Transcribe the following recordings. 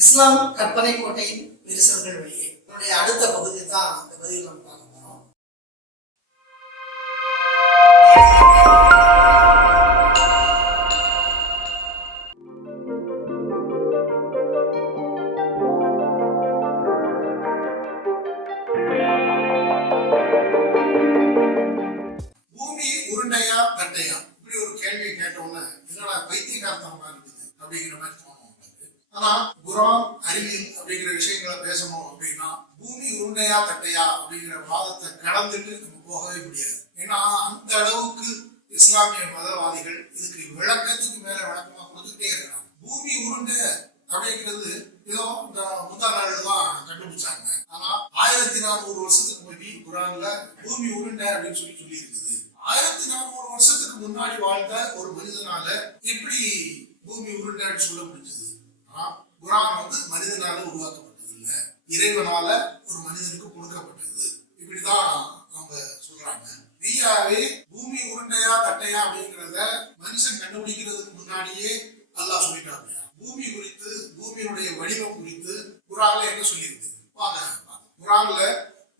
இஸ்லாம் கற்பனை கோட்டையின் விரிசல்கள் வழியே நம்முடைய அடுத்த பகுதி தான் இந்த பதிவில் நம்ம பார்க்க போறோம். பூமி உருண்டையா தட்டையா இப்படி ஒரு கேள்வியை கேட்டோம்னா இதோட பைத்தியகார்த்தமா இருக்குது அப்படிங்கிற மாதிரி தோணும். ஆனா குரான் அறிவியல் அப்படிங்கிற விஷயங்களை பேசணும் அப்படின்னா பூமி உருண்டையா தட்டையா அப்படிங்கிற வாதத்தை கடந்துட்டு நம்ம போகவே முடியாது. ஏன்னா அந்த அளவுக்கு இஸ்லாமிய மதவாதிகள் இதுக்கு விளக்கத்துக்கு மேல விளக்கமா கொடுத்துட்டே இருக்காங்க. பூமி உருண்டை அப்படிங்கிறது ஏதோ இந்த முந்தா நாள் தான் கண்டுபிடிச்சாங்க. ஆனா 1400 வருஷத்துக்கு முன்னாடி குரான்ல பூமி உருண்டை அப்படின்னு சொல்லி இருக்குது. 1400 வருஷத்துக்கு முன்னாடி வாழ்ந்த ஒரு மனிதனால எப்படி பூமி உருண்டைன்னு சொல்ல முடிஞ்சது? குரான் மனிதனால உருவாக்கப்பட்டது இல்ல, இறைவனால ஒரு மனிதனுக்கு கொடுக்கப்பட்டது. இப்படிதான் அவங்க சொல்றாங்க. மெய்யாவே பூமி உருண்டையா தட்டையா அப்படிங்கிறத மனுஷன் கண்டுபிடிக்கிறதுக்கு முன்னாடியே அல்லாஹ் சொல்லிட்டாங்க. பூமி குறித்து, பூமியினுடைய வடிவம் குறித்து குரான்ல என்ன சொல்லியிருக்கு வாங்க. குரான்ல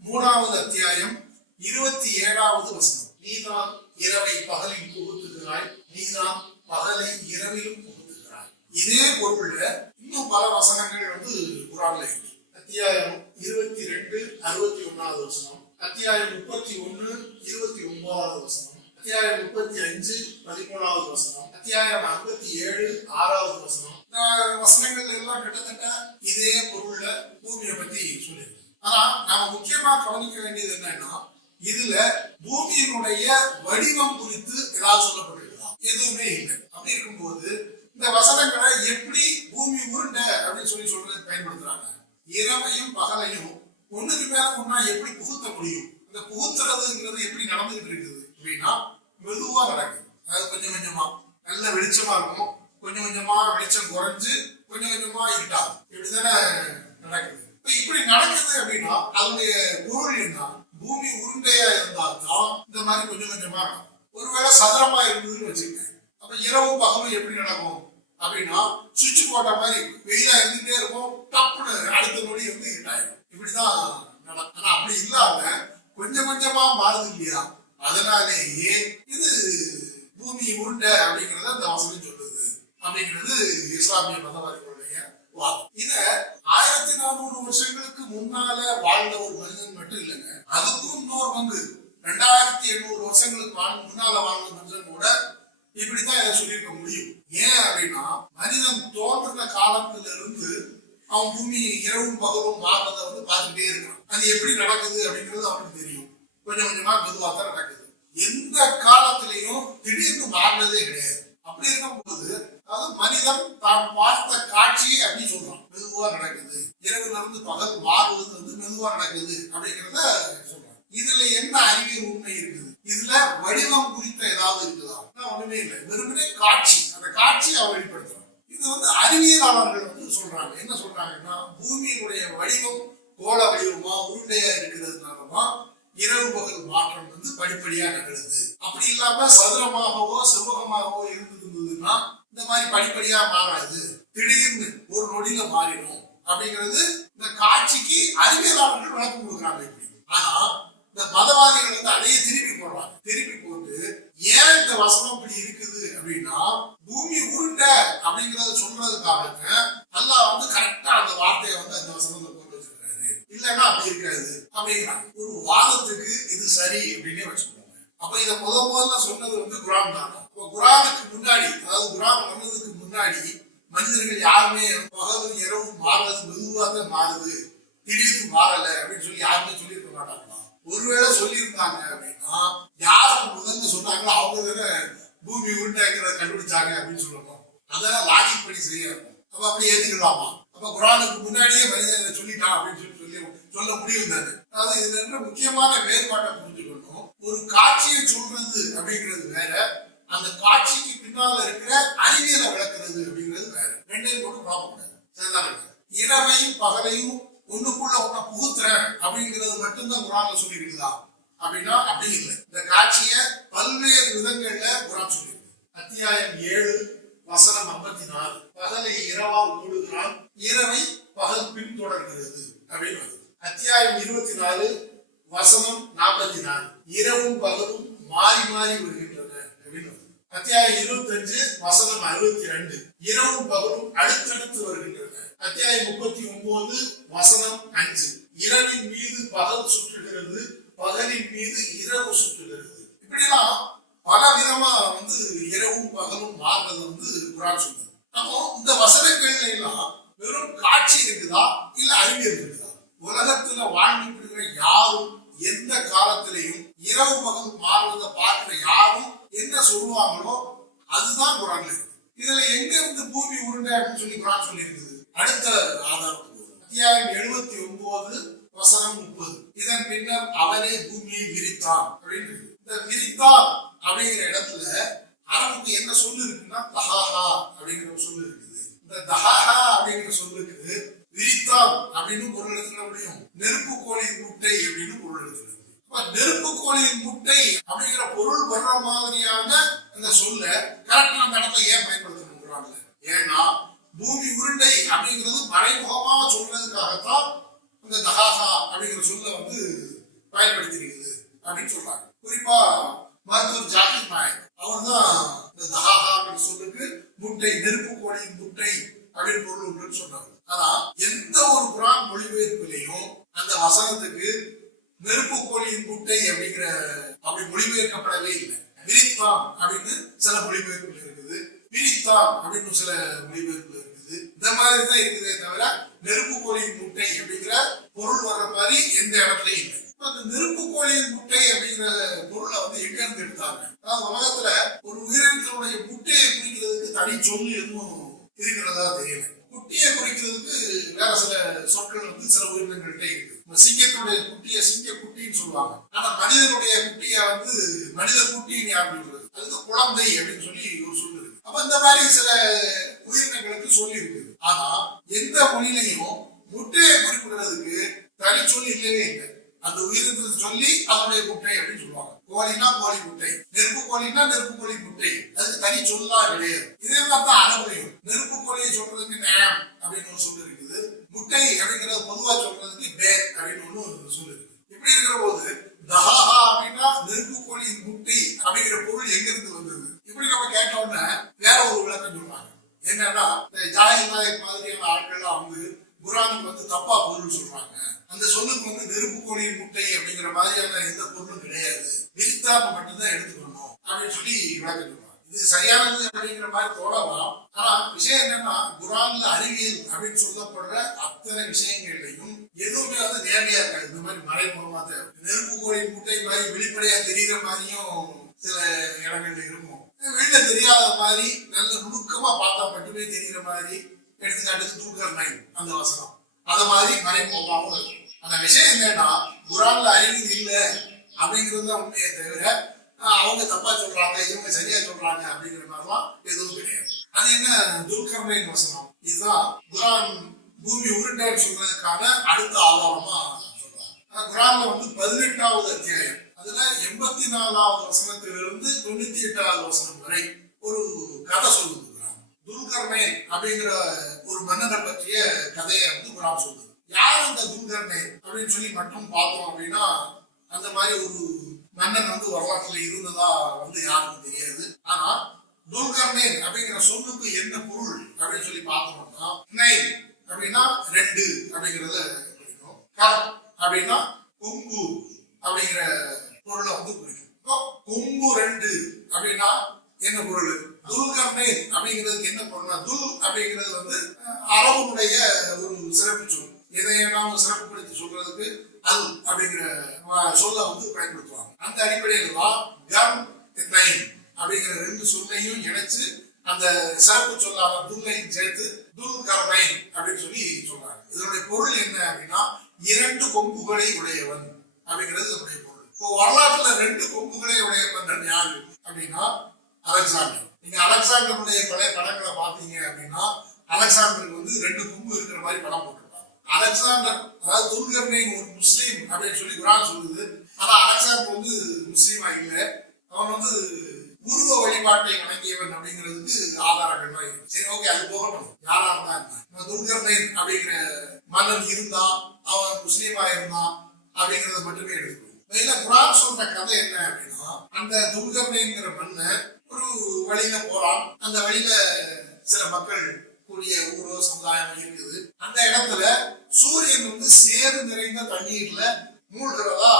3வது அத்தியாயம் 27வது வசனம், நீதான் இரவை பகலில் புகுத்துகிறாய், நீதான் பகலை இரவிலும் புகுத்துகிறாய். இதே பொருள்ல இன்னும் பல வசனங்கள் குரான்ல இருக்கு. அத்தியாயம் 22 61வது வசனம், அத்தியாயம் 31 29வது வசனம், அத்தியாயம் 35 13வது வசனம், அத்தியாயம் 57 6வது வசனம். இந்த வசனங்கள் எல்லாம் கிட்டத்தட்ட இதே பொருள்ல பூமியை பத்தி சொல்லியிருக்கு. ஆனா நாம முக்கியமா கவனிக்க வேண்டியது என்னன்னா, இதுல பூமியினுடைய வடிவம் குறித்து ஏதாவது சொல்லப்பட்டிருக்கலாம்? எதுவுமே இல்லை. அப்படி இருக்கும்போது இந்த வசனங்களை எப்படி பூமி உருண்டை அப்படின்னு சொல்றது பயன்படுத்துறாங்க? இரவையும் பகலையும் ஒண்ணுக்கு மேல ஒன்னா எப்படி புகுத்த முடியும்? இந்த புகுத்துறதுங்கிறது எப்படி நடந்துகிட்டு இருக்குது அப்படின்னா, மெதுவா நடக்குது. அதாவது கொஞ்சம் கொஞ்சமா நல்ல வெளிச்சமா இருக்கும், கொஞ்சம் கொஞ்சமா வெளிச்சம் குறைஞ்சு கொஞ்சம் கொஞ்சமா இருட்டாகும். இப்படிதானே நடக்குது. இப்படி நடக்குது அப்படின்னா அதனுடைய பொருள் என்ன? பூமி உருண்டையா இருந்தால்தான் இந்த மாதிரி கொஞ்சம் கொஞ்சமா நடக்கும். ஒருவேளை சதுரமா இருந்ததுன்னு வச்சுக்கேன், அப்ப இரவும் பகலும் எப்படி நடக்கும் அப்படின்னா, சுவிட்ச் போட்ட மாதிரி வெயிலா இருந்துட்டே இருக்கும், டப்புன்னு அடுத்த நொடி இருட்டாயிரும். இப்படிதான் நடக்கும். ஆனா அப்படி இல்லாம கொஞ்சம் கொஞ்சமா மாறுது இல்லையா? அதனாலேயே இது பூமி உருண்டை அப்படிங்கறத இந்த வசனம் சொல்லுது அப்படிங்கிறது இஸ்லாமிய மதவாதிகளுடைய வாதம். இத 1400 வருஷங்களுக்கு முன்னால வாழ்ந்த ஒரு மனிதன் மட்டும் இல்லைங்க, அதுக்கும் இன்னொரு பங்கு 2800 வருஷங்களுக்கு முன்னால வாழ்ந்த மனிதன் கூட இப்படித்தான் இதை சொல்லியிருக்க முடியும். ஏன் அப்படின்னா, மனிதன் தோன்றின காலத்துல இருந்து அவன் பூமி இரவும் பகலும் மாறுறதை பார்த்துட்டே இருக்கான். அது எப்படி நடக்குது அப்படிங்கிறது அவனுக்கு தெரியும். கொஞ்சம் கொஞ்சமா மெதுவா தான் நடக்குது. எந்த காலத்திலையும் திடீர்னு மாறினதே கிடையாது. அப்படி இருக்கும்போது அதாவது மனிதன் தான் பார்த்த காட்சியை அப்படி சொல்றான், மெதுவா நடக்குது. இரவுல இருந்து பகல் மாறுவது மெதுவா நடக்குது அப்படிங்கிறத சொல்றான். இதுல என்ன அறிவியல் உண்மை இருக்குது? இதுல வடிவம் குறித்த ஏதாவது இருக்குதா? ஒண்ணுமே இல்லை, வெறுமனே காட்சி. அந்த காட்சியை அவன் வெளிப்படுத்துறான். இது அறிவியலாளர்கள் சொல்றாங்க. என்ன சொல்றாங்கன்னா, பூமியினுடைய வடிவம் கோள வடிவமா உருண்டையா இருக்கிறதுனாலமா இரவு பகல் மாற்றம் படிப்படியா நிகழுது. அப்படி இல்லாம சதுரமாகவோ செவ்வகமாகவோ இருந்ததுன்னா இந்த மாதிரி படிப்படியா மாறாது, திடீர்னு ஒரு நொடியில மாறிடும் அப்படிங்கிறது இந்த காட்சிக்கு அறிவியலாளர்கள் விளக்கம் கொடுக்குறாங்க. இப்படி ஆனா இந்த மதவாதிகள் அதையே திருப்பி போடுறாங்க. திருப்பி போட்டு ஏன் இந்த வசனம் இப்படி இருக்குது அப்படின்னா, பூமி உருண்டை அப்படிங்கறத சொல்றதுக்காக அல்லாஹ் கரெக்டா அந்த வார்த்தையை அந்த வசனத்தை போட்டு வச்சிருக்காரு. இல்லைன்னா அப்படி இருக்காது அப்படிங்கிறாங்க. ஒரு வாதத்துக்கு இது சரி அப்படின்னு வச்சுக்கோங்க. அப்ப இதை முதல்ல சொன்னது குரான் தான். குரானுக்கு முன்னாடி, அதாவது குரான் வர்றதுக்கு முன்னாடி மனிதர்கள் யாருமே பகலும் இரவும் மாறுறது மெதுவா தான் மாறுது, திடீர்னு மாறல அப்படின்னு சொல்லி யாருமே சொல்லியிருக்க மாட்டாங்க. ஒருவேளை சொல்லியிருந்தாங்க அப்படின்னா, யாருக்கு முதல்ல சொன்னாங்களோ அவங்க தானே பூமி உருண்டைங்கிறத கண்டுபிடிச்சாங்க அப்படின்னு சொல்லணும். அதெல்லாம் லாஜிக் படி சரியா இருக்கும். அப்ப அப்படி ஏத்துக்கலாமா? அப்ப குரானுக்கு முன்னாடியே மனிதன் சொல்லிட்டான் அப்படின்னு சொல்ல முடியும் தானே. அதாவது இதுல இருக்கிற முக்கியமான வேறுபாட்டை புரிஞ்சுக்கணும். ஒரு காட்சியை சொல்றது அப்படிங்கிறது வேற, அந்த காட்சிக்கு பின்னால இருக்கிற அறிவியலை விளக்குறது அப்படிங்கிறது வேற. ரெண்டையும் கூட பார்க்கக்கூடாது. சரிதான். இரவையும் பகலையும் ஒண்ணுக்குள்ள ஒண்ண புகுத்துறேன் அப்படிங்கிறது மட்டும்தான் குரான்ல சொல்லி இருக்குதா அப்படின்னா அப்படி இல்லை. இந்த காட்சிய பல்வேறு விதங்கள்ல குரான் சொல்லியிருக்கு. அத்தியாயம் 7 வசனம் 54. பகலை இரவால் மூடுகிறான், இரவை பகல் பின்தொடர்கிறது அப்படின்னு வருது. அத்தியாயம் 24 வசனம் 44. இரவும் பகலும் மாறி மாறி வருகின்றன அப்படின்னு வருது. அத்தியாயம் 25 வசனம் 62. இரவும் பகலும் அடுத்தடுத்து வருகின்றன. அத்தியாயம் 39 வசனம் 5. இரவின் மீது பகல் சுற்றுகிறது, பகலின் மீது இரவு சுற்றுகிறது. இப்படிலாம் பல விதமா இரவும் பகலும் மாறுறது குரான் சொல்லுது. அப்போ இந்த வசனங்கள்ல எல்லாம் வெறும் காட்சி இருக்குதா இல்ல அறிவியல் இருக்குதா? உலகத்துல வாழ்ந்துட்டு இருக்கிற யாரும் எந்த காலத்திலையும் இரவு பகல் மாறுவதை பார்க்கிற யாரும் என்ன சொல்லுவாங்களோ அதுதான் குரான்ல இருக்கு. இதுல எங்க இருந்து பூமி உருண்டை அப்படின்னு சொல்லி குரான் சொல்லி இருக்குது? அடுத்த ஆதாரத்துக்கு அத்தியாயம் 79 வசனம் 30. இதன் பின்னர் அவனே பூமியை விரித்தான் அப்படின்னு. இந்த விரித்தான் அப்படிங்கிற இடத்துல அரபுக்கு என்ன சொல்லு இருக்குன்னா தஹாஹா அப்படிங்கிற சொல்லு இருக்குது. இந்த தஹாஹா அப்படிங்கிற சொல்லுக்கு விரித்தான் அப்படின்னு பொருள் எடுத்துக்க முடியும். நெருப்பு கோழியின் முட்டை அப்படின்னு பொருள் எடுத்துக்க முடியும். நெருப்பு கோழியின் முட்டை அப்படிங்கிற பொருள் வர்ற மாதிரியான அந்த சொல்ல கரெக்டா அந்த இடத்துல ஏன் பயன்படுத்தணும்ன்றாங்க? ஏன்னா பூமி உருண்டை அப்படிங்கிறது மறைமுகமா சொல்றதுக்காகத்தான் இந்த தஹாஹா அப்படிங்கிற சொல்ல பயன்படுத்தி இருக்குது அப்படின்னு சொல்றாங்க. குறிப்பா மருத்துவர் ஜாகிர் நாயக் அவர் தான் இந்த தஹாஹா அப்படின்னு சொல்லுக்கு முட்டை, நெருப்பு கோழியின் முட்டை அப்படின்னு பொருள் உண்டுன்னு சொன்னாங்க. ஆனா எந்த ஒரு குரான் மொழிபெயர்ப்பிலையும் அந்த வசனத்துக்கு நெருப்பு கோழியின் முட்டை அப்படி மொழிபெயர்க்கப்படவே இல்லை. விரித்தான் அப்படின்னு சில மொழிபெயர்ப்புகள் இருக்குது, விரித்தான் அப்படின்னு சில மொழிபெயர்ப்புகள் இருக்குது. இந்த மாதிரி தான் இருக்குதே தவிர நெருப்பு கோழியின் முட்டை அப்படிங்கிற பொருள் வர்ற மாதிரி எந்த இடத்துலயும் இல்லை. அந்த நெருப்பு கோழியின் முட்டை அப்படிங்கிற பொருளை எங்க இருந்து எடுத்தாங்க? அதாவது உலகத்துல ஒரு உயிரினத்தினுடைய முட்டையை குறிக்கிறதுக்கு தனி சொல்லு எதுவும் இருக்கிறதா தெரியல. குட்டியை குறிக்கிறதுக்கு வேற சில சொற்கள் சில உயிரினங்கள்கிட்ட இருக்கு. சிங்கத்தினுடைய குட்டிய சிங்க குட்டின்னு சொல்லுவாங்க. ஆனா மனிதனுடைய குட்டிய மனித குட்டின்னு யார் சொல்றது? அது குழந்தை அப்படின்னு சொல்லி ஒரு சொல்லு இருக்கு. அப்ப இந்த மாதிரி சில உயிரினங்களுக்கு சொல்லி இருக்குது. ஆனா எந்த மொழியிலையும் முட்டையை குறிப்பிடுறதுக்கு தனி சொல்லி இல்லவே இல்லை. அந்த உயிரினத்தை சொல்லி அதனுடைய முட்டை அப்படின்னு சொல்லுவாங்க. கோழினா கோழி முட்டை, நெருப்பு கோழினா நெருப்பு கோழி முட்டை, அதுக்கு தனி சொல்லா கிடையாது. இதே மாதிரிதான் அரபுலையும் நெருப்பு கோழியை சொல்றதுக்கு நேம் அப்படின்னு ஒரு சொல்லு இருக்குது, முட்டை அப்படிங்கிறது பொதுவா சொல்றதுக்கு பேர் அப்படின்னு ஒண்ணு சொல்லு இருக்கு. இப்படி இருக்கிற போது தஹாஹா அப்படின்னா நெருப்பு கோழியின் முட்டை அப்படிங்கிற பொருள் எங்க இருந்து வந்தது? இப்படி நம்ம கேட்டோம்னா வேற ஒரு விளக்கம் சொல்றாங்க. என்னன்னா இந்த ஜாகிர் நாயக் மாதிரியான ஆட்கள்லாம் குரானுக்கு தப்பா பொருள் சொல்றாங்க. அந்த சொல்லுக்கு நெருப்பு கோழியின் முட்டை அப்படிங்கிற மாதிரியான எந்த பொருளும் கிடையாது, விரித்தாப்ப மட்டும்தான் எடுத்துக்கணும் அப்படின்னு சொல்லி விளக்கம் சொல்றாங்க. இது சரியானது அப்படிங்கிற மாதிரி தோணலாம். ஆனா விஷயம் என்னன்னா குரான்ல அறிவியல் அப்படின்னு சொல்லப்படுற அத்தனை விஷயங்கள்லையும் எதுவுமே நேரடியா இருக்காது. இந்த மாதிரி மறைமுகமா தான் நெருப்பு கோழியின் முட்டை மாதிரி வெளிப்படையா தெரிகிற மாதிரியும் சில இடங்கள்ல இருக்கும், வெளியில தெரியாத மாதிரி நல்ல நுணுக்கமா பார்த்தா மட்டுமே தெரிகிற மாதிரி. எடுத்துக்காட்டுக்கு தூக்கர் 9 அந்த வசனம் அத மாதிரி மறைமுகமாகவும் இருக்கும். அந்த விஷயம் என்னன்னா குரான்ல அறிவியல் இல்லை அப்படிங்கிறது உண்மையை தவிர அவங்க தப்பா சொல்றாங்க இவங்க சரியா சொல்றாங்க அப்படிங்கிற மாதிரிலாம் எதுவும் கிடையாது. அது என்ன துல்கர்னைன் வசனம்? இதுதான் குரான் பூமி உருண்டைன்னு சொல்றதுக்கான அடுத்த ஆதாரமா சொல்றாங்க. குரான்ல 18வது அத்தியாயம் அதுல 84வது வசனத்திலிருந்து 98வது வசனம் வரை ஒரு கதை சொல்லுது. துல்கர்னைன் அப்படிங்கிற ஒரு மன்னனை பற்றிய கதையை குரான் சொல்லுது. யார் அந்த துல்கர்னைன் அப்படின்னு சொல்லி மட்டும் பார்த்தோம் அப்படின்னா அந்த மாதிரி ஒரு மன்னன் வரலாற்றுல இருந்ததா யாருக்கும் தெரியாது. ஆனா துல்கர்னைன் அப்படிங்கிற சொல்லுக்கு என்ன பொருள் அப்படின்னு சொல்லி பார்த்தோம்னா நைன் அப்படின்னா 2 அப்படிங்கிறத குறிக்கும், கர் அப்படின்னா கொம்பு அப்படிங்கிற பொருளை குறிக்கும். கொம்பு 2 அப்படின்னா என்ன பொருள்? துல்கர்னைன் அப்படிங்கிறதுக்கு என்ன பொருள்னா துல் அப்படிங்கிறது அரபுடைய ஒரு சிறப்பு சொல். எதையெல்லாம் சிறப்புப்படுத்தி சொல்றதுக்கு அல் அப்படிங்கிற சொல்ல பயன்படுத்துவாங்க. அந்த அடிப்படையில் தான் கர் நைன் அப்படிங்கிற 2 சொல்லையும் இணைச்சு அந்த சிறப்பு சொல்லாத துல்லையும் சேர்த்து துல்கர்னைன் அப்படின்னு சொல்லி சொல்றாங்க. இதனுடைய பொருள் என்ன அப்படின்னா 2 கொம்புகளை உடையவன் அப்படிங்கிறது இதனுடைய பொருள். இப்போ வரலாற்றுல 2 கொம்புகளை உடைய மன்னன் யாரு அப்படின்னா அலெக்சாண்டர். நீங்க அலெக்சாண்டருடைய பழைய படங்களை பாத்தீங்க அப்படின்னா அலெக்சாண்டருக்கு 2 கொம்பு இருக்கிற மாதிரி படம் போட்டிருப்பாங்க. அலெக்சாண்டர் அதாவது துல்கர்னைன் ஒரு முஸ்லீம் அப்படின்னு சொல்லி குரான் சொல்லுது. ஆனா அலெக்சாண்டர் முஸ்லீமா இல்லை, அவன் உருவ வழிபாட்டை வணங்கியவன் அப்படிங்கிறதுக்கு ஆதாரங்கள்லாம் இருக்கு. சரி, ஓகே, அது போகட்டும். யாரா இருந்தா என்ன, துல்கர்னைன் அப்படிங்கிற மன்னன் இருந்தா, அவன் முஸ்லீமா இருந்தான் அப்படிங்கறத மட்டுமே எடுத்துக்கணும். இதுல குரான் சொல்ற கதை என்ன அப்படின்னா, அந்த துல்கர்னைன்கிற மன்னன் ஒரு வழியில போறான். அந்த வழியில சில மக்கள் கூடிய ஊரோ சமுதாயம் இருக்குது. அந்த இடத்துல சூரியன் வந்து சேறு நிறைந்த தண்ணீர்ல மூழ்கிறதா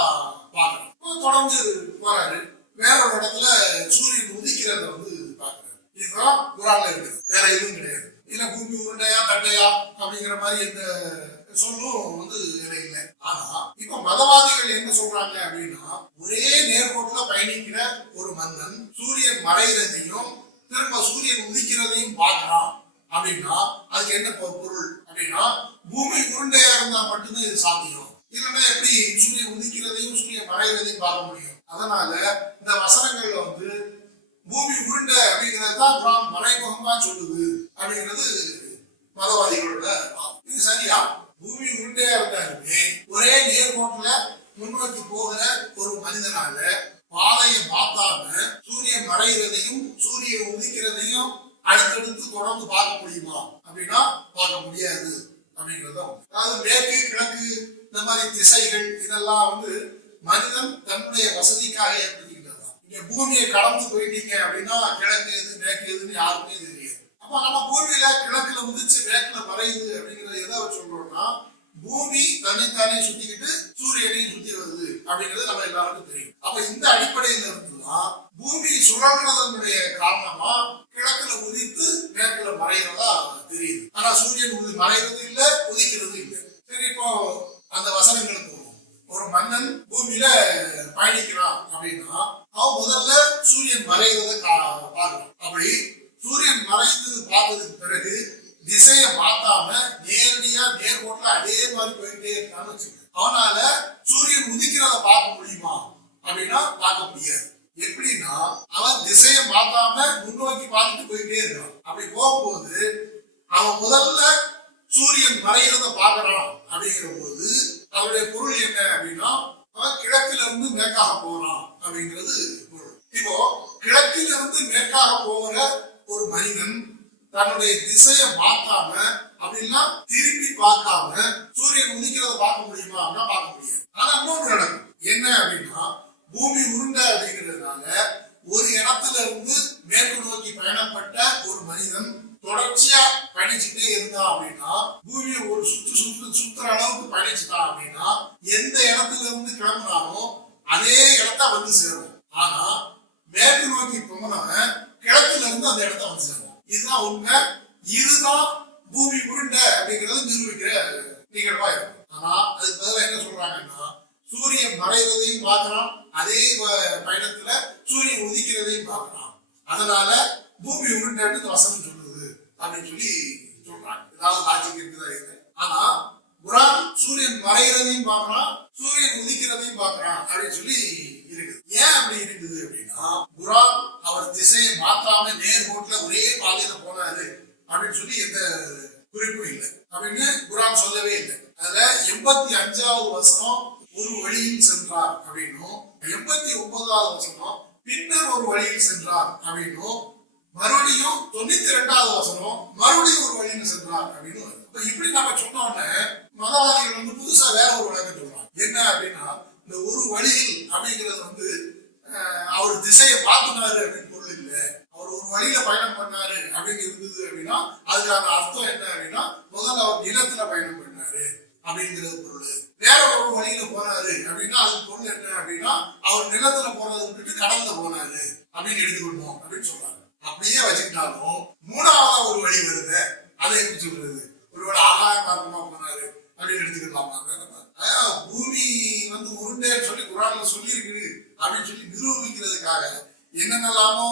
பாக்குறோம். தொடர்ந்து போறாரு. வேற ஒரு இடத்துல சூரியன் உதிக்கிறத வந்து பாக்குறாரு. இதுதான் குரான்ல இருக்குது, வேற எதுவும் கிடையாது. இல்ல பூமி உருண்டையா தட்டையா அப்படிங்கிற மாதிரி எந்த சொல்லும் வந்து இல்லை. ஆனா இப்ப மதவாதிகள் என்ன சொல்றாங்க அப்படின்னா, ஒரே நேர்கோட்டுல பயணிக்கிற ஒரு மன்னன் சூரியன் மறைகிறதையும் திரும்ப சூரியன் உதிக்கிறதையும் பார்க்கிறான் அப்படின்னா அதுக்கு என்ன பொருள் அப்படின்னா, பூமி உருண்டையா இருந்தா மட்டும்தான் இது சாத்தியம். இல்லைன்னா எப்படி சூரியன் உதிக்கிறதையும் சூரியன் மறைகிறதையும் பார்க்க முடியும்? அதனால இந்த வசனங்கள்ல வந்து பூமி உருண்டை அப்படிங்கறதுதான் மறைமுகமா சொல்லுது அப்படிங்கிறது மதவாதிகளோட. இது சரியா? பூமி உருண்டையா இருந்தாலுமே ஒரே நேர்கோட்டுல முன்னோக்கி போகிற ஒரு மனிதனால பாதையை பார்த்தாம சூரியன் மறைகிறதையும் சூரியன் உதிக்கிறதையும் அடுத்தடுத்து தொடர்ந்து பார்க்க முடியுமா அப்படின்னா பார்க்க முடியாது அப்படிங்கிறதும். அதாவது மேற்கு கிழக்கு இந்த மாதிரி திசைகள் இதெல்லாம் வந்து மனிதன் தன்னுடைய வசதிக்காக ஏற்படுத்திக்கிட்டது. இங்க பூமியை கடந்து போயிட்டீங்க அப்படின்னா கிழக்கு எது மேற்கு எதுன்னு யாருமே தெரியாது. அப்ப நம்ம பூமியில கிழக்குல உதிச்சு மேற்குல மறையுது அப்படிங்கறத எதை சொல்றோம்னா, பூமி தன்னைத்தானே சுத்திக்கிட்டு சூரியனையும் சுத்தி வருது அப்படிங்கிறது நம்ம எல்லாருக்கும் தெரியும். அப்ப இந்த அடிப்படையில இருந்துதான் பூமி சுழல்றதனுடைய காரணமா கிழக்குல உதித்து மேற்குல மறைகிறதா தெரியுது. ஆனா சூரியன் மறைகிறது இல்ல, உதிக்கிறது இல்ல. சரி, இப்போ அந்த வசனங்களுக்கு ஒரு மன்னன் பூமியில பயணிக்கிறான் அப்படின்னா அவன் முதல்ல சூரியன் மறைகிறத பார்க்கணும். அப்படி சூரியன் மறைந்து பார்த்ததுக்கு பிறகு திசையை மாத்தாம நேரடியா நேர்கோட்டுல அதே மாதிரி போயிட்டே இருக்கான்னு வச்சுக்க, அவனால சூரியன் உதிக்கிறத பார்க்க முடியுமா அப்படின்னா பார்க்க முடியாது. எப்படின்னா அவன் திசையை மாத்தாம முன்னோக்கி பார்த்துட்டு போயிட்டே இருக்கான். அப்படி போகும்போது அவன் முதல்ல சூரியன் மறைகிறத பார்க்கறான் அப்படிங்கிற போது அவருடைய பொருள் என்ன அப்படின்னா, அவன் கிழக்குல இருந்து மேற்காக போறான் அப்படிங்கிறது பொருள். இப்போ கிழக்கில இருந்து மேற்காக போகிற ஒரு மனிதன் தன்னுடைய திசையை மாத்தாம அப்படின்னா திருப்பி பார்க்காம சூரியன் உதிக்கிறத பார்க்க முடியுமா அப்படின்னா பார்க்க முடியாது. ஆனா இன்னொன்று நடக்கும். என்ன அப்படின்னா, பூமி உருண்டை அப்படிங்கிறதுனால ஒரு இடத்துல இருந்து மேற்கு நோக்கி பயணப்பட்ட ஒரு மனிதன் தொடர்ச்சியா பயணிச்சுட்டே இருந்தா அப்படின்னா, பூமியை ஒரு சுத்துற அளவுக்கு பயணிச்சுட்டான் அப்படின்னா எந்த இடத்துல இருந்து கிளம்புனாலும் அதே இடத்த வந்து சேரும். ஆனா மேற்கு நோக்கி போனவன் கிழக்குல இருந்து அந்த இடத்த வந்து சேரும். இதுதான் உண்மை. இதுதான் பூமி உருண்டை அப்படிங்கறது நிரூபிக்கிற நிகழ்வா இருக்கும். ஆனா அதுக்கு பதிலாக என்ன சொல்றாங்கன்னா, சூரியன் மறைகிறதையும் பார்க்கலாம், அதே பயணத்துல சூரியன் உதிக்கிறதையும் பார்க்கலாம். அதனால பூமி உருண்டைன்னு வசனம் சொல்லுது அப்படின்னு சொல்லி சொல்றாங்க. ஏதாவது லாஜிக் இருக்குதா? இருக்கு. ஆனா குரான் சூரியன் மறைகிறதையும் பார்க்கலாம், சூரியன் உதிக்கிறதையும் பார்க்கலாம் அப்படின்னு சொல்லி இருக்குது. ஏன் அப்படி இருக்குது அப்படின்னா, குரான் அவர் திசையை மாற்றாம நேர்கோட்டுல ஒரே பாதையில போனாரு அப்படின்னு சொல்லி எந்த குறிப்பும் இல்லை அப்படின்னு குரான் சொல்லவே இல்லை. அதுல 85வது வசனம் ஒரு வழியில் சென்றார் அப்படின்னும், 89வது வசனம் பின்னர் ஒரு வழியில் சென்றார் அப்படின்னும், மறுபடியும் 92வது வசனம் மறுபடியும் ஒரு வழியில் சென்றார் அப்படின்னு. இப்படி நம்ம சொன்னோன்னே மதவாதிகள் வந்து புதுசா வேற ஒரு விளக்கம் சொல்றாங்க. என்ன அப்படின்னா, இந்த ஒரு வழியில் அப்படிங்கிறது வந்து அவர் திசையை மாத்தினாரு அப்படின்னு பொருள் இல்லை. அவர் ஒரு வழியில பயணம் பண்ணாரு அப்படின்னு இருந்தது அப்படின்னா அதுக்கான அர்த்தம் என்ன அப்படின்னா, முதல்ல அவர் நிலத்துல பயணம் பண்ணாரு அப்படிங்கிறது பொருள். வேற ஒரு வழியில போனாரு அப்படின்னா அதுக்கு பொருள் என்ன அப்படின்னா, அவர் நிலத்துல போனதை விட்டுட்டு கடல்ல போனாரு அப்படின்னு எடுத்துக்கணும் அப்படின்னு சொல்றாங்க. அப்படியே வச்சுக்கிட்டாலும் மூணாவதா ஒரு வழி வருது, அதை எப்படி சொல்றது? ஒருவேளை ஆகாய மார்க்கமா போனாரு அப்படின்னு எடுத்துக்கலாமா? பூமி வந்து உருண்டைன்னு சொல்லி குரான்ல சொல்லி இருக்குது அப்படின்னு சொல்லி நிரூபிக்கிறதுக்காக என்னென்னலாமோ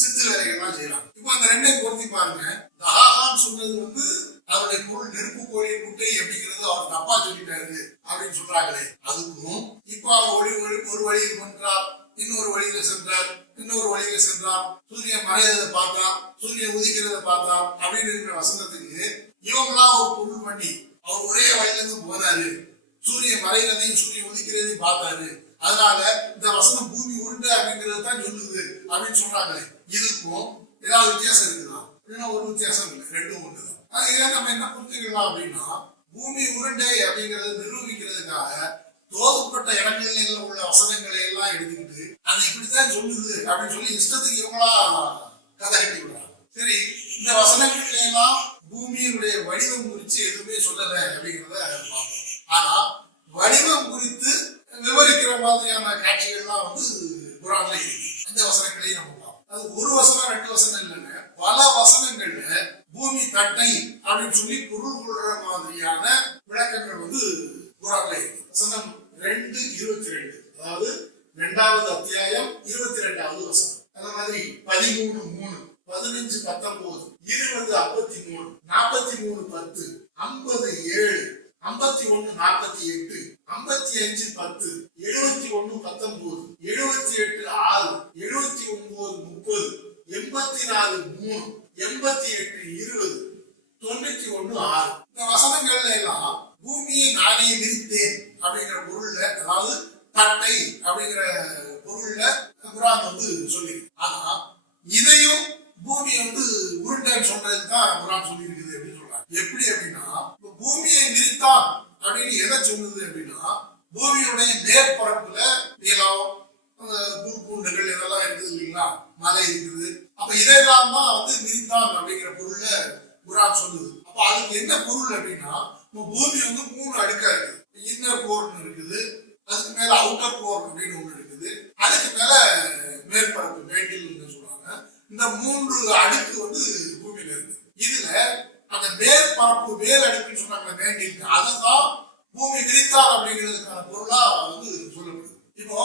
சித்து வேலைகள்லாம் செய்யலாம். இப்போ அந்த ரெண்டையும் பொருத்தி பாருங்க. தஹான்னு சொன்னது வந்து அவருடைய பொருள் நெருப்பு கோழி முட்டை அப்படிங்கிறது அவர் தப்பா சொல்லிட்டாரு அப்படின்னு சொல்றாங்களே, அதுக்கும் இப்போ அவர் ஒரு வழியில் பண்றார், இன்னொரு வழியில சென்றார், இன்னொரு வழியில சென்றார், சூரியன் மறையதை பார்த்தார், சூரியன் உதிக்கிறத பார்த்தார் அப்படின்னு இருக்கிற வசனத்துக்கு இவங்களாம் ஒரு பொருள் பண்ணி அவர் ஒரே வழியில இருந்து போனாரு, சூரியன் மறைகிறதையும் சூரியன் உதிக்கிறதையும் பார்த்தாரு அதனால இந்த வசனம் பூமி உருண்டை அப்படிங்கிறது தான் சொல்லுது அப்படின்னு சொல்றாங்களே, இதுக்கும் ஏதாவது வித்தியாசம் இருக்குதா அப்படின்னா ஒரு வித்தியாசம் இல்லை, ரெண்டும் ஒண்ணுதான். இதை நம்ம என்ன புரிஞ்சுக்கலாம் அப்படின்னா, பூமி உருண்டை அப்படிங்கறத நிரூபிக்கிறதுக்காக தோதுப்பட்ட இடங்களில் உள்ள வசனங்களை எல்லாம் எடுத்துக்கிட்டு அது இப்படித்தான் சொல்லுது அப்படின்னு சொல்லி இஷ்டத்துக்கு இவங்களா கதை கட்டி விடுறாங்க. சரி, இந்த வசனங்கள்ல எல்லாம் பூமியினுடைய வடிவம் குறித்து எதுவுமே சொல்லல அப்படிங்கிறத பார்ப்போம். ஆனா வடிவம் குறித்து விவரிக்கிற மாதிரியான காட்சிகள்லாம் குர்ஆன்ல இருக்கு. அந்த வசனங்களையும் நம்ம பார்ப்போம். அது ஒரு வசனம் ரெண்டு வசனம் இல்லைங்க, பல வசனங்கள்ல பூமி தட்டை அப்படின்னு சொல்லி பொருள் கொள்ற மாதிரியான விளக்கங்கள் குர்ஆன்ல இருக்கு. வசனம் 2:22, அதாவது 2வது அத்தியாயம் 22வது வசனம். அந்த மாதிரி 13:3, 15:19, 20:53, 43:10, 50:7, 51:48, 55:10, 71:19, 78:6, 79:30, 84:3, 88:20, 91:6. இந்த வசனங்கள்ல எல்லாம் பூமியை நானே விரித்தேன் அப்படிங்கிற பொருள்ல, அதாவது தட்டை அப்படிங்கிற பொருள்ல குர்ஆன் சொல்லி, ஆனா இதையும் பூமி உருண்டைன்னு சொல்றதுதான் குர்ஆன் சொல்லி இருக்குது அப்படின்னு சொல்றாங்க. எப்படி அப்படின்னா, பூமியை விரித்தான் அப்படின்னு எதை சொல்லுது அப்படின்னா, பூமியுடைய மேற்பரப்புல நிலம், பூண்டுகள் இதெல்லாம் இருக்குது இல்லைங்களா, மலை இருக்குது. அப்ப இதெல்லாம் தான் விரித்தான் அப்படிங்கிற பொருள்ல குர்ஆன் சொல்லுது. அப்ப அதுக்கு என்ன பொருள் அப்படின்னா, பூமி 3 அடுக்கா இருக்கு. இன்னர் கோர்னு இருக்குது, அதுக்கு மேல அவுட்டர் கோர் அப்படின்னு ஒண்ணு இருக்குது, அதுக்கு மேல மேற்பரப்பு மேண்டில் சொல்றாங்க. இந்த 3 அடுக்கு பூமியில இருக்கு. இதுல அந்த மேற்பரப்பு மேல் அடுக்குன்னு சொன்னாங்க மேண்டில், அதுதான் பூமி விரித்தார் அப்படிங்கிறதுக்கான பொருளா சொல்லப்படுது. இப்போ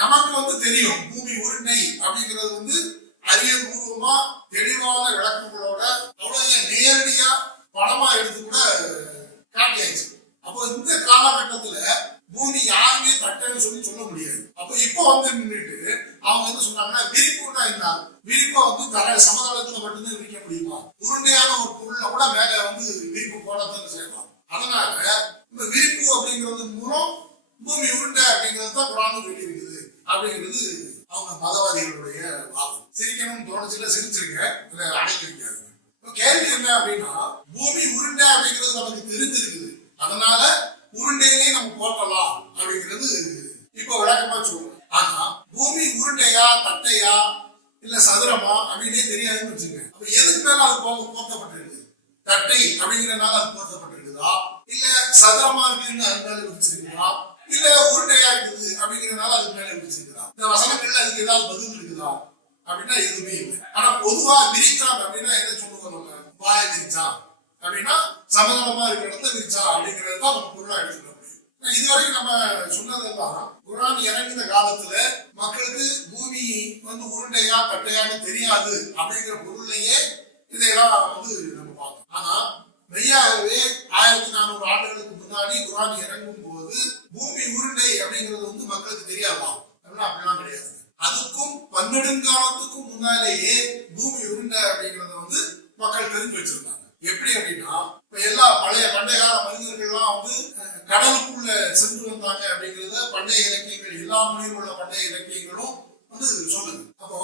நமக்கு தெரியும் பூமி உருண்டை அப்படிங்கிறது அறிவியல் பூர்வமா தெளிவான விளக்கங்களோட அவ்வளவு நேரடியா படமா எடுத்து கூட காட்டியாச்சு. அப்போ இந்த காலகட்டத்துல பூமி யாருமே தட்டைன்னு சொல்ல முடியாது. அப்ப இப்போ நின்றுட்டு அவங்க என்ன சொன்னாங்கன்னா, விரிப்புன்னா என்ன, விரிப்பை தர சமதளத்துல மட்டும்தான் விரிக்க முடியுமா, உருண்டையான ஒரு பொருளை கூட மேல விரிப்பு போடத்தான் செய்யலாம். அதனால இந்த விரிப்பு அப்படிங்கிறது மூலம் பூமி உருண்டை அப்படிங்கிறது தான் குர்ஆன் சொல்லி இருக்குது அப்படிங்கிறது அவங்க மதவாதிகளுடைய வாதம். சிரிக்கணும்னு தோணுச்சுல சிரிச்சிருக்க, அடக்கி வைக்காது. கேள்வி என்ன அப்படின்னா, பூமி உருண்டை அப்படிங்கிறது நமக்கு தெரிஞ்சிருக்குது, அதனால உருண்டையிலே நம்ம போட்டலாம் அப்படிங்கிறது இப்ப விளக்கமா சொல்றோம். ஆனா பூமி உருண்டையா தட்டையா இல்ல சதுரமா அப்படின்னே தெரியாதுன்னு வச்சுங்க. அப்ப எதுக்கு மேல அது போர்த்தப்பட்டிருக்கு, தட்டை அப்படிங்கிறதுனால அது போர்த்தப்பட்டிருக்குதா, இல்ல சதுரமா இருக்குன்னு அது மேல விரிச்சிருக்குதா, இல்ல உருண்டையா இருக்குது அப்படிங்கிறதுனால அது மேல விரிச்சிருக்குதா, இந்த வசனங்கள்ல அதுக்கு ஏதாவது பதில் இருக்குதா அப்படின்னா எதுவுமே இல்லை. ஆனா பொதுவா விரித்தான் அப்படின்னா என்ன சொல்லுவாங்க, வாய விரிச்சான் அப்படின்னா சமதளமா இருக்கிற இடத்துல விரிச்சா அப்படிங்கிறது தான் நம்ம பொருளா எடுத்துக்க முடியும். இதுவரைக்கும் நம்ம சொன்னதெல்லாம் குர்ஆன் இறங்கின காலத்துல மக்களுக்கு பூமி உருண்டையா தட்டையான்னு தெரியாது அப்படிங்கிற பொருளையே இதையெல்லாம் நம்ம பார்த்தோம். ஆனா மெய்யாகவே 1400 ஆண்டுகளுக்கு முன்னாடி குர்ஆன் இறங்கும் போது பூமி உருண்டை அப்படிங்கிறது மக்களுக்கு தெரியாதான் அப்படிலாம் கிடையாது. அதுக்கும் 12 காலத்துக்கும் முன்னாலேயே பூமி உருண்டை அப்படிங்கறத மக்கள் தெரிஞ்சு வச்சிருந்தாங்க. எப்படி அப்படின்னா, இப்ப எல்லா பண்டைய கால மனிதர்கள்லாம் கடலுக்குள்ள சென்று வந்தாங்க அப்படிங்கறத பண்டைய இலக்கியங்கள், எல்லா மொழியில் உள்ள பண்டைய இலக்கியங்களும் சொல்லுது. அப்போ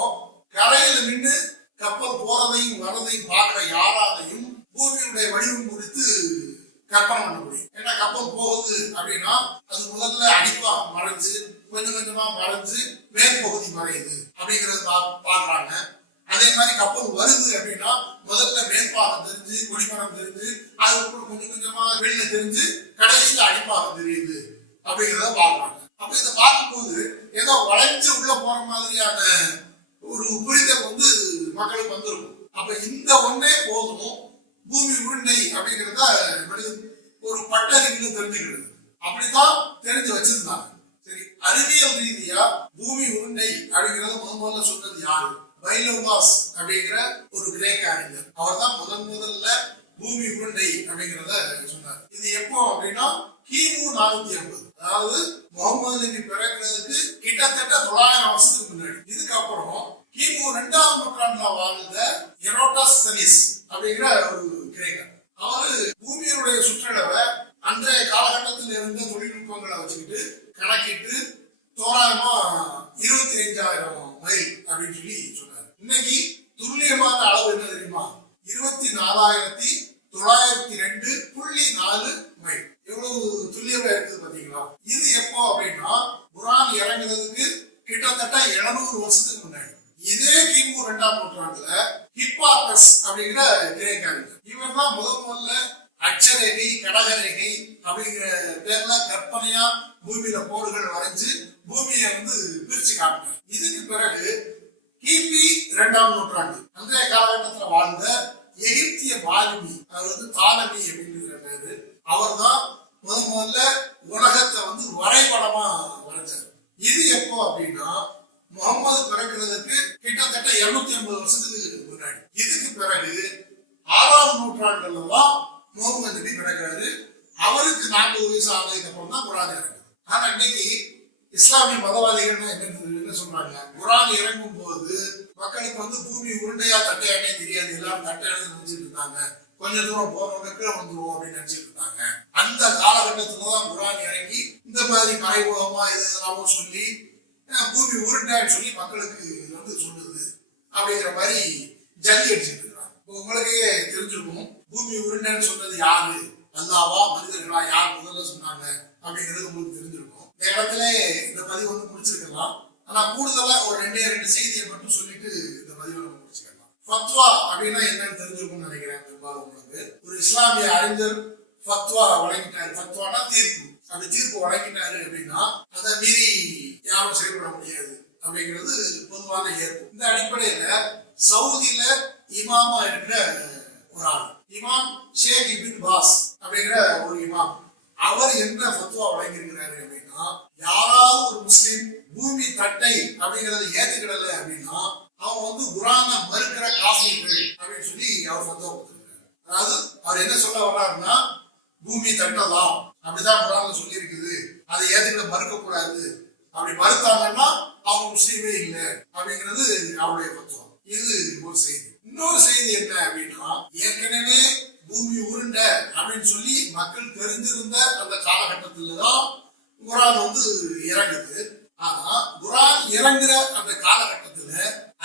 கரையில நின்று கப்பல் போறதையும் வரதையும் பார்க்கிற யாராலையும் பூமியுடைய வடிவம் குறித்து கற்பனை பண்ண முடியும். ஏன்னா கப்பல் போகுது அப்படின்னா அது முதல்ல அடிப்பாக மறைஞ்சு கொஞ்சம் கொஞ்சமா மறைஞ்சு மேற்பகுதி மறையுது அப்படிங்கறது பாக்குறாங்க. அதே மாதிரி கப்பல் வருது அப்படின்னா முதல்ல மேற்பாகம் தெரிஞ்சு கொடிமரம் தெரிஞ்சு அதுக்கப்புறம் கொஞ்சம் கொஞ்சமா வெளியில தெரிஞ்சு கடைசியில அடிப்பாகம் தெரியுது அப்படிங்கிறத பாக்குறாங்க. அப்ப இதை பார்க்கும்போது ஏதோ வளைஞ்சு உள்ள போற மாதிரியான ஒரு புரிதல் மக்களுக்கு வந்துருக்கும். அப்ப இந்த ஒன்னே போதும் பூமி உருண்டை அப்படிங்கிறத மனிதன் ஒரு பட்டறிவில் தெரிஞ்சுக்கிறது. அப்படித்தான் தெரிஞ்சு வச்சிருந்தாங்க. சரி, அறிவியல் ரீதியா பூமி உருண்டை அப்படிங்கறத முதல்ல சொன்னது யாரு? பைலோமாஸ் அப்படிங்கிற ஒரு கிரேக்க அறிஞர். அவர் தான் முதல்ல பூமி உருண்டை அப்படிங்கிறத சொன்னார். இது எப்போ அப்படின்னா கிமு 450, அதாவது முகமது நபி பிறக்கிறதுக்கு கிட்டத்தட்ட 900 வருஷத்துக்கு முன்னாடி. இதுக்கப்புறம் கிமு 2ஆம் நூற்றாண்டுல வாழ்ந்த எரோட்டோஸ்தனிஸ் அப்படிங்கிற ஒரு கிரேக்கர், அவரு பூமியினுடைய சுற்றளவை அன்றைய காலகட்டத்தில் இருந்த தொழில்நுட்பங்களை வச்சுக்கிட்டு கணக்கிட்டு தோராயமா 25,000 மைல் அப்படின்னு சொல்லி சொன்னாரு. இன்னைக்கு துல்லியமான அளவு என்ன தெரியுமா? 24,902.4 மைல். எவ்வளவு துல்லியமா இருக்குது பாத்தீங்களா? இது எப்போ அப்படின்னா குர்ஆன் இறங்குறதுக்கு கிட்டத்தட்ட 700 வருஷத்துக்கு முன்னாடி. இதே கிமு 2ஆம் நூற்றாண்டுல ஹிப்பார்கஸ் அப்படிங்கிற கிரேக்க அறிஞர், இவர் தான் முதல்ல அட்சரேகை கடகரேகை அப்படிங்கிற பேர்ல கற்பனையா பூமியில கோடுகள் வரைஞ்சு பூமியை பிரிச்சு காட்டினார். இதுக்கு பிறகு கிபி 2ஆம் நூற்றாண்டு அன்றைய காலகட்டத்துல வாழ்ந்த எகிப்திய பாலினி, அவர் தாலமி அப்படிங்கிற பேரு, அவர் தான் முதல்ல உலகத்தை வரைபடமா வரைஞ்சார். இது எப்போ அப்படின்னா முகமது பிறக்கிறதுக்கு கிட்டத்தட்ட 250 வருஷத்துக்கு முன்னாடி. இதுக்கு பிறகு 6ஆம் நூற்றாண்டுல தான் முகமது நபி பிறக்கிறாரு. அவருக்கு 40 வயசு ஆனதுக்கு அப்புறம் தான் குர்ஆன் இறங்குது. ஆனா இன்னைக்கு இஸ்லாமிய மதவாதிகள் என்ன சொல்றாங்க? குர்ஆன் இறங்கும் போது மக்களுக்கு பூமி உருண்டையா தட்டையானே தெரியாது, எல்லாரும் தட்டையானு நினைச்சிட்டு இருந்தாங்க. கொஞ்ச தூரம் போறவங்க கீழே வந்துருவோம் அப்படின்னு நினைச்சிட்டு இருந்தாங்க. அந்த காலகட்டத்துலதான் குர்ஆன் இறங்கி இந்த மாதிரி மறைமுகமா இதெல்லாமோ சொல்லி பூமி உருண்டைன்னு சொல்லி மக்களுக்கு சொல்லுது அப்படிங்கிற மாதிரி ஜல்லி அடிச்சுட்டு இருக்கிறாங்க. உங்களுக்கே தெரிஞ்சிருக்கும், பூமி உருண்டைன்னு சொன்னது யாரு, அல்லாவா மனிதர்களா, யார் முதல்ல சொன்னாங்க அப்படிங்கிறது உங்களுக்கு தெரிஞ்சிருக்கும். இந்த இடத்துல இந்த பதிவு முடிச்சிருக்கலாம். ஆனா கூடுதலா ஒரு 2 செய்தியை மட்டும் சொல்லிட்டு இந்த பதிவை நம்ம முடிச்சுக்கலாம். ஃபத்வா அப்படின்னா என்னன்னு தெரிஞ்சிருக்கும்னு நினைக்கிறேன். பெரும்பாலும் உங்களுக்கு ஒரு இஸ்லாமிய அறிஞர் ஃபத்வா வழங்கிட்டாரு. ஃபத்வானா தீர்ப்பு. அந்த தீர்ப்பு வழங்கிட்டாரு அப்படின்னா அதை மீறி யாரும் செயல்பட முடியாது அப்படிங்கிறது பொதுவான ஏற்பு. இந்த அடிப்படையில சவுதியில இமாமா இருக்கிற ஒரு ஆள், இமாம் ஷேக் இபின் பாஸ் அப்படிங்கிற ஒரு இமாம், அவர் என்ன ஃபத்வா வழங்கியிருக்கிறாரு அப்படின்னா, யாராவது ஒரு முஸ்லிம் பூமி தட்டை அப்படிங்கறத ஏத்துக்கிடல அப்படின்னா அவன் குர்ஆனை மறுக்கிற காஃபிர்கள் அப்படின்னு சொல்லி அவர் ஃபத்வா கொடுத்திருக்காரு. அதாவது அவர் என்ன சொல்ல வர்றாருன்னா, பூமி தட்டலாம் அப்படிதான் குர்ஆன்ல சொல்லி இருக்குது, அதை ஏத்துக்கிட மறுக்க கூடாது, அப்படி மறுத்தாங்கன்னா அவங்க முஸ்லீமே இல்லை அப்படிங்கிறது அவருடைய ஃபத்வா. இது ஒரு செய்தி. இன்னொரு செய்தி என்ன அப்படின்னா, ஏற்கனவே பூமி உருண்டை அப்படின்னு சொல்லி மக்கள் தெரிஞ்சிருந்த அந்த காலகட்டத்தில்தான் குர்ஆன் இறங்குது. ஆனா குர்ஆன் இறங்குற அந்த காலகட்டத்துல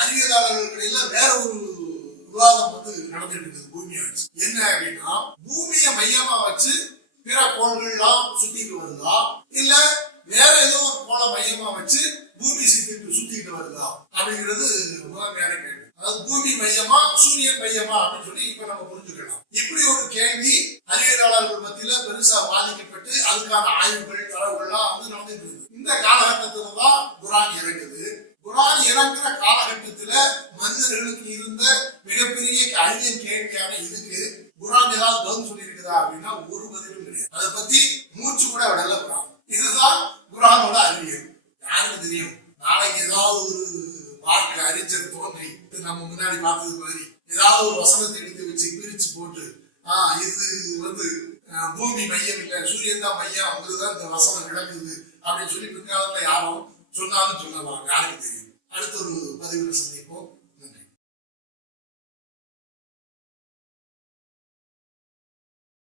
அறிவியலாளர்களிடையில வேற ஒரு விவாதம் நடந்துட்டு இருக்குது. பூமியை வச்சு என்ன அப்படின்னா, பூமியை மையமா வச்சு பிற கோள்கள்லாம் சுத்திட்டு வருதா, இல்ல வேற ஏதோ ஒரு கோளை மையமா வச்சு பூமி சுத்திட்டு வருதா அப்படிங்கிறது முதன்மையான கேள்வி. அதாவது பூமி மையமா சூரியன் மையமா அப்படின்னு சொல்லி இப்ப நம்ம புரிஞ்சுக்கலாம். இப்படி ஒரு கேள்வி அறிவியலாளர்கள் மத்தியில பெருசா பாதிக்கப்பட்டு அதுக்கான ஆய்வுகள் தரவுகள்லாம் நடந்துட்டு இருக்கு. இந்த காலகட்டத்துல தான் குர்ஆன் இறங்குது. குர்ஆன் இறங்குற காலகட்டத்துல மனிதர்களுக்கு இருந்த மிகப்பெரிய அறிவியல் கேள்வியான இதுக்கு குர்ஆன் ஏதாவது பதில் சொல்லி இருக்குதா அப்படின்னா ஒரு பதிலும் கிடையாது. அதை பத்தி மூச்சு கூட விடல குர்ஆன். இதுதான் குர்ஆனோட அறிவியல். யாருக்கு தெரியும், நாளைக்கு ஏதாவது ஒரு மார்க்க அறிஞர் தோன்றி நம்ம முன்னாடி பார்த்தது மாதிரி ஏதாவது ஒரு வசனத்தை எடுத்து வச்சு பிரிச்சு போட்டு இது பூமி மையம் இல்ல சூரியன் தான் மையம், அவருதான் இந்த வசனம் விளக்குது அப்படின்னு சொல்லி பிற்காலத்துல யாரும் சொன்னாலும் சொல்லலாம். யாருக்கு தெரியும். அடுத்த ஒரு பதிவில் சந்திப்போம்.